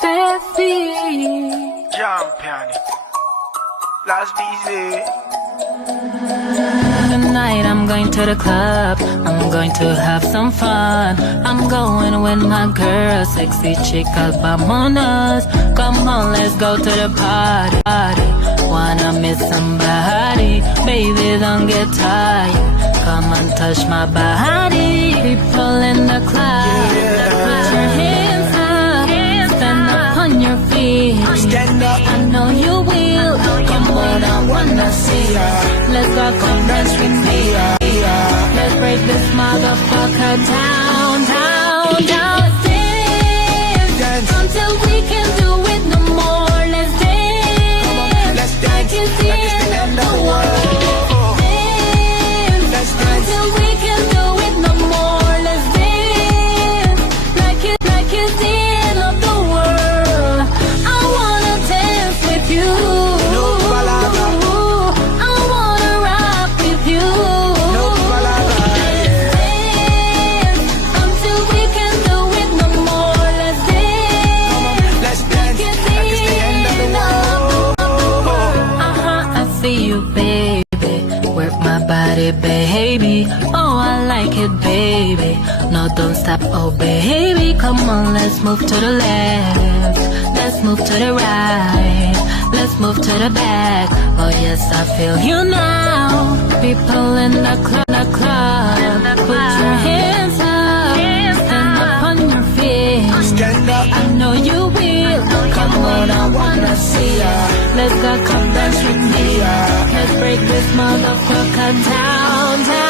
Steffi. Jump piano. Last busy. Tonight I'm going to the club, I'm going to have some fun. I'm going with my girl, sexy chica, vamonos. Come on, let's go to the party. Wanna meet somebody, baby, don't get tired. Come and touch my body. People in the club, put your hands up, stand up on your feet. Stand up. I know you will. Come on, I wanna see ya. Let's go, come dance with me. Let's break this motherfucker down, down, down. Dance until we can't do it no more. Let's dance, Let's dance. like it's the end of the world. Dance until we can't do it no more. Let's dance, like it's the end of the world. I wanna dance with you. No palabra. I wanna rock with you. No palabra. Dance until we can't do it no more. Let's dance. Let's dance. Like it's the end of the world. I see you, baby. Work my body, baby. Oh, I like it, baby. No, don't stop, oh, baby. Come on, let's move to the left. Let's move to the right. Let's move to the back. Oh, yes, I feel you now. People in the club, put your hands up. Stand up on your feet. Stand up. I know you will. Come on, I wanna see ya. Let's go, come dance with me. Let's break this motherfucker down, down.